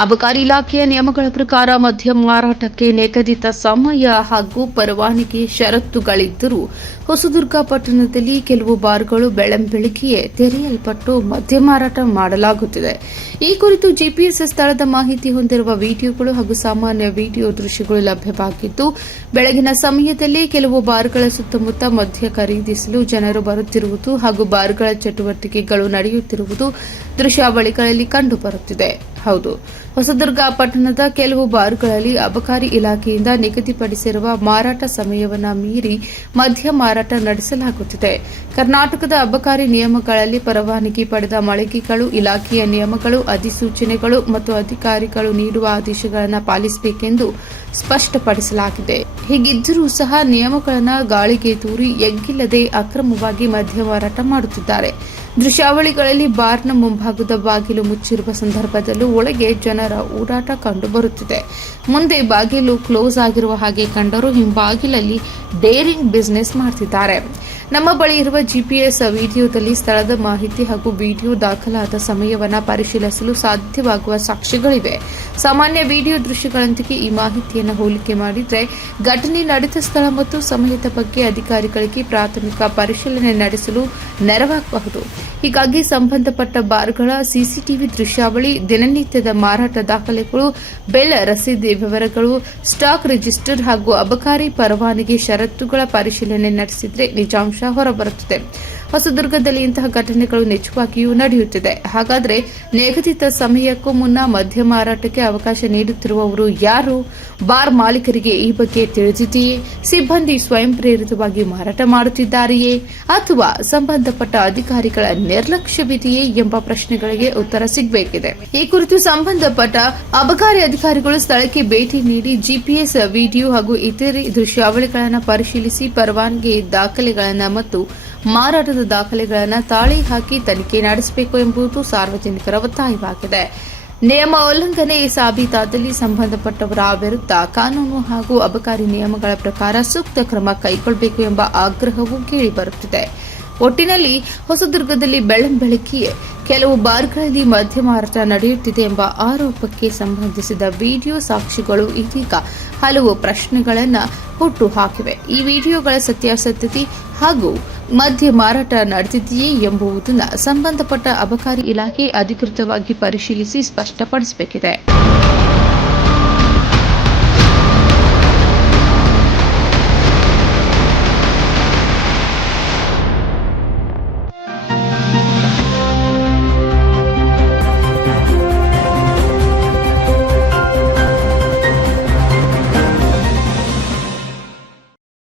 ಅಬಕಾರಿ ಇಲಾಖೆಯ ನಿಯಮಗಳ ಪ್ರಕಾರ ಮದ್ಯ ಮಾರಾಟಕ್ಕೆ ನಿಗದಿತ ಸಮಯ ಹಾಗೂ ಪರವಾನಗಿ ಷರತ್ತುಗಳಿದ್ದರೂ ಹೊಸದುರ್ಗ ಪಟ್ಟಣದಲ್ಲಿ ಕೆಲವು ಬಾರ್ಗಳು ಬೆಳ್ಳಂಬೆಳಗ್ಗೆಯೇ ತೆರೆಯಲ್ಪಟ್ಟು ಮದ್ಯ ಮಾರಾಟ ಮಾಡಲಾಗುತ್ತಿದೆ. ಈ ಕುರಿತು ಜಿಪಿಎಸ್ ಸ್ಥಳದ ಮಾಹಿತಿ ಹೊಂದಿರುವ ವಿಡಿಯೋಗಳು ಹಾಗೂ ಸಾಮಾನ್ಯ ವಿಡಿಯೋ ದೃಶ್ಯಗಳು ಲಭ್ಯವಾಗಿದ್ದು, ಬೆಳಗಿನ ಸಮಯದಲ್ಲಿ ಕೆಲವು ಬಾರ್ಗಳ ಸುತ್ತಮುತ್ತ ಮದ್ಯ ಖರೀದಿಸಲು ಜನರು ಬರುತ್ತಿರುವುದು ಹಾಗೂ ಬಾರ್ಗಳ ಚಟುವಟಿಕೆಗಳು ನಡೆಯುತ್ತಿರುವುದು ದೃಶ್ಯಾವಳಿಗಳಲ್ಲಿ ಕಂಡುಬರುತ್ತಿದೆ. ಹೌದು, ಹೊಸದುರ್ಗ ಪಟ್ಟಣದ ಕೆಲವು ಬಾರ್ಗಳಲ್ಲಿ ಅಬಕಾರಿ ಇಲಾಖೆಯಿಂದ ನಿಗದಿಪಡಿಸಿರುವ ಮಾರಾಟ ಸಮಯವನ್ನು ಮೀರಿ ಮದ್ಯ ಮಾರಾಟ ನಡೆಸಲಾಗುತ್ತಿದೆ. ಕರ್ನಾಟಕದ ಅಬಕಾರಿ ನಿಯಮಗಳಲ್ಲಿ ಪರವಾನಗಿ ಪಡೆದ ಮಳಿಗೆಗಳು ಇಲಾಖೆಯ ನಿಯಮಗಳು, ಅಧಿಸೂಚನೆಗಳು ಮತ್ತು ಅಧಿಕಾರಿಗಳು ನೀಡುವ ಆದೇಶಗಳನ್ನು ಪಾಲಿಸಬೇಕೆಂದು ಸ್ಪಷ್ಟಪಡಿಸಲಾಗಿದೆ. ಹೀಗಿದ್ದರೂ ಸಹ ನಿಯಮಗಳನ್ನು ಗಾಳಿಗೆ ತೂರಿ ಎಗ್ಗಿಲ್ಲದೆ ಅಕ್ರಮವಾಗಿ ಮದ್ಯ ಮಾರಾಟ ಮಾಡುತ್ತಿದ್ದಾರೆ. ದೃಶ್ಯಾವಳಿಗಳಲ್ಲಿ ಬಾರ್ನ ಮುಂಭಾಗದ ಬಾಗಿಲು ಮುಚ್ಚಿರುವ ಸಂದರ್ಭದಲ್ಲೂ ಒಳಗೆ ಜನರ ಓಡಾಟ ಕಂಡುಬರುತ್ತಿದೆ. ಮುಂದೆ ಬಾಗಿಲು ಕ್ಲೋಸ್ ಆಗಿರುವ ಹಾಗೆ ಕಂಡರೂ ಹಿಂಬಾಗಿಲಲ್ಲಿ ಡೇರಿಂಗ್ ಬಿಸಿನೆಸ್ ಮಾಡ್ತಿದ್ದಾರೆ. ನಮ್ಮ ಬಳಿ ಇರುವ ಜಿಪಿಎಸ್ ವಿಡಿಯೋದಲ್ಲಿ ಸ್ಥಳದ ಮಾಹಿತಿ ಹಾಗೂ ವಿಡಿಯೋ ದಾಖಲಾದ ಸಮಯವನ್ನು ಪರಿಶೀಲಿಸಲು ಸಾಧ್ಯವಾಗುವ ಸಾಕ್ಷ್ಯಗಳಿವೆ. ಸಾಮಾನ್ಯ ವಿಡಿಯೋ ದೃಶ್ಯಗಳೊಂದಿಗೆ ಈ ಮಾಹಿತಿಯನ್ನು ಹೋಲಿಕೆ ಮಾಡಿದರೆ ಘಟನೆ ನಡೆದ ಸ್ಥಳ ಮತ್ತು ಸಮಯದ ಬಗ್ಗೆ ಅಧಿಕಾರಿಗಳಿಗೆ ಪ್ರಾಥಮಿಕ ಪರಿಶೀಲನೆ ನಡೆಸಲು ನೆರವಾಗಬಹುದು. ಹೀಗಾಗಿ ಸಂಬಂಧಪಟ್ಟ ಬಾರ್ಗಳ ಸಿಸಿಟಿವಿ ದೃಶ್ಯಾವಳಿ, ದಿನನಿತ್ಯದ ಮಾರಾಟ ದಾಖಲೆಗಳು, ಬೆಲ್ ರಸೀದಿ ವಿವರಗಳು, ಸ್ಟಾಕ್ ರಿಜಿಸ್ಟರ್ ಹಾಗೂ ಅಬಕಾರಿ ಪರವಾನಗಿ ಷರತ್ತುಗಳ ಪರಿಶೀಲನೆ ನಡೆಸಿದರೆ ನಿಜಾಂಶ ಹೊರಬರುತ್ತದೆ. ಹೊಸದುರ್ಗದಲ್ಲಿ ಇಂತಹ ಘಟನೆಗಳು ನಿಜವಾಗಿಯೂ ನಡೆಯುತ್ತಿದೆ. ಹಾಗಾದರೆ ನಿಗದಿತ ಸಮಯಕ್ಕೂ ಮುನ್ನ ಮದ್ಯ ಮಾರಾಟಕ್ಕೆ ಅವಕಾಶ ನೀಡುತ್ತಿರುವವರು ಯಾರು? ಬಾರ್ ಮಾಲೀಕರಿಗೆ ಈ ಬಗ್ಗೆ ತಿಳಿದಿದೆಯೇ? ಸಿಬ್ಬಂದಿ ಸ್ವಯಂ ಪ್ರೇರಿತವಾಗಿ ಮಾರಾಟ ಮಾಡುತ್ತಿದ್ದಾರೆಯೇ ಅಥವಾ ಸಂಬಂಧಪಟ್ಟ ಅಧಿಕಾರಿಗಳ ನಿರ್ಲಕ್ಷ್ಯವಿದೆಯೇ ಎಂಬ ಪ್ರಶ್ನೆಗಳಿಗೆ ಉತ್ತರ ಸಿಗಬೇಕಿದೆ. ಈ ಕುರಿತು ಸಂಬಂಧಪಟ್ಟ ಅಬಕಾರಿ ಅಧಿಕಾರಿಗಳು ಸ್ಥಳಕ್ಕೆ ಭೇಟಿ ನೀಡಿ ಜಿಪಿಎಸ್ ವಿಡಿಯೋ ಹಾಗೂ ಇತರೆ ದೃಶ್ಯಾವಳಿಗಳನ್ನು ಪರಿಶೀಲಿಸಿ ಪರವಾನಗಿ ದಾಖಲೆಗಳನ್ನು ಮತ್ತು ಮಾರಾಟದ ದಾಖಲೆಗಳನ್ನು ತಾಳೆ ಹಾಕಿ ತನಿಖೆ ನಡೆಸಬೇಕು ಎಂಬುದು ಸಾರ್ವಜನಿಕರ ಒತ್ತಾಯವಾಗಿದೆ. ನಿಯಮ ಉಲ್ಲಂಘನೆ ಸಾಬೀತಾದಲ್ಲಿ ಸಂಬಂಧಪಟ್ಟವರ ವಿರುದ್ಧ ಕಾನೂನು ಹಾಗೂ ಅಬಕಾರಿ ನಿಯಮಗಳ ಪ್ರಕಾರ ಸೂಕ್ತ ಕ್ರಮ ಕೈಗೊಳ್ಳಬೇಕು ಎಂಬ ಆಗ್ರಹವೂ ಕೇಳಿಬರುತ್ತಿದೆ. ಒಟ್ಟಿನಲ್ಲಿ ಹೊಸದುರ್ಗದಲ್ಲಿ ಬೆಳ್ಳಂಬೆಳಗ್ಗೆಯೇ ಕೆಲವು ಬಾರ್ಗಳಲ್ಲಿ ಮದ್ಯ ಮಾರಾಟ ನಡೆಯುತ್ತಿದೆ ಎಂಬ ಆರೋಪಕ್ಕೆ ಸಂಬಂಧಿಸಿದ ವಿಡಿಯೋ ಸಾಕ್ಷಿಗಳು ಇದೀಗ ಹಲವು ಪ್ರಶ್ನೆಗಳನ್ನು ಹುಟ್ಟುಹಾಕಿವೆ. ಈ ವಿಡಿಯೋಗಳ ಸತ್ಯಾಸತ್ಯತೆ ಹಾಗೂ ಮದ್ಯ ಮಾರಾಟ ನಡೆದಿದೆಯೇ ಎಂಬುದನ್ನು ಸಂಬಂಧಪಟ್ಟ ಅಬಕಾರಿ ಇಲಾಖೆ ಅಧಿಕೃತವಾಗಿ ಪರಿಶೀಲಿಸಿ ಸ್ಪಷ್ಟಪಡಿಸಬೇಕಿದೆ.